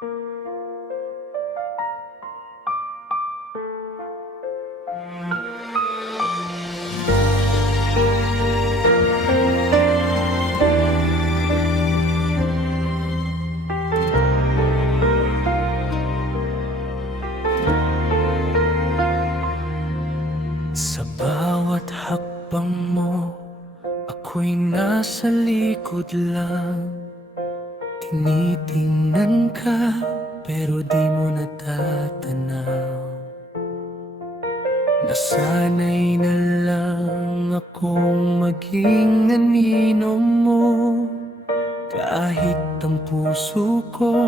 Sa bawat mo Ako'y nasa likod lang Tinitingnan ka Pero di mo natatanaw. Nasanay na lang akong maging anino mo. Kahit ang puso ko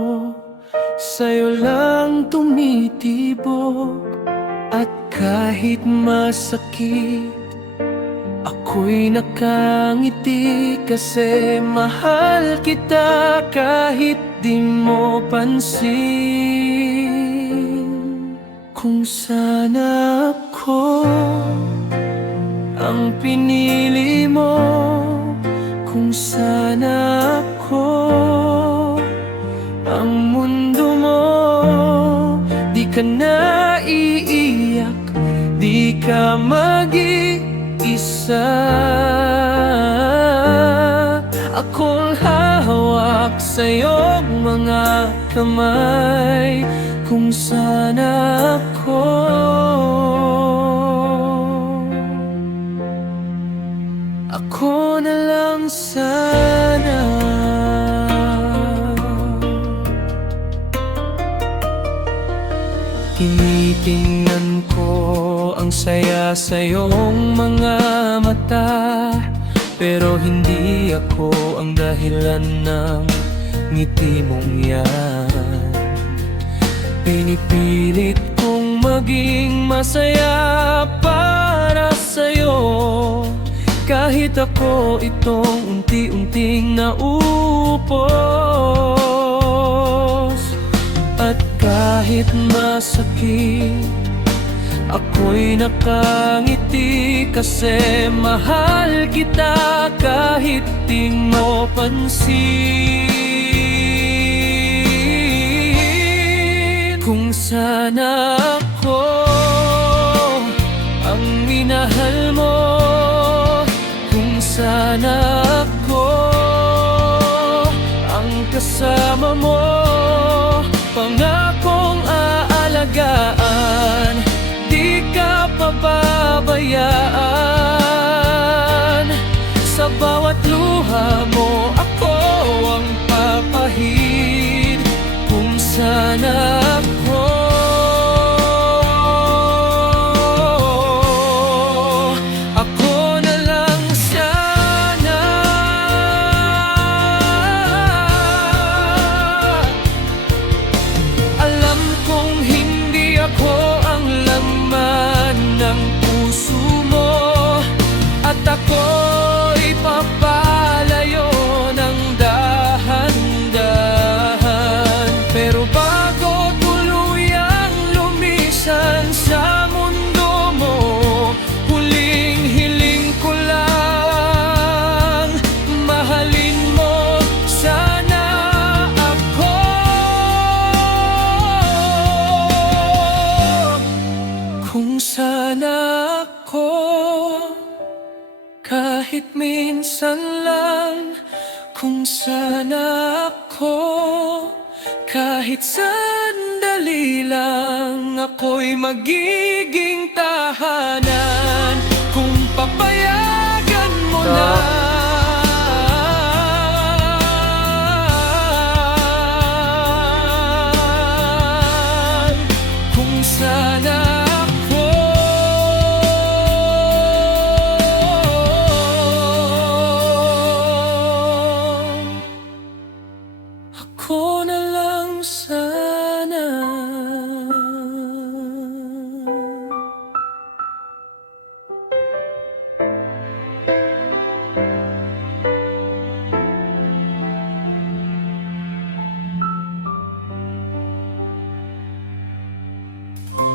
Sa'yo lang tumitibok. At kahit masakit Ako'y nakangiti kasi mahal kita kahit di mo pansin. Kung sana ako ang pinili mo Kung sana ako ang mundo mo Di ka na iiyak Di ka mag-iisa Akong hahawak sa iyong mga kamay Kung sana ako. Ako na lang sana. Tinitingnan ang saya sa iyong mga mata Pero hindi ako ang dahilan ng ngiti mong yan. Pinipilit kong maging masaya para sa'yo. Kahit ako itong unti-unting naupos. At kahit masakit Ako'y nakangiti kasi mahal kita kahit di mo pansin. Kung sana ako ang minahal mo Kung sana ako ang kasama mo pababayaan Sa bawat luha mo Ako ang papahid. Kung sana At ako'y Kahit minsan lang Kung sana ako Kahit sandali lang Ako'y magiging tahanan ko na lang sana. Oh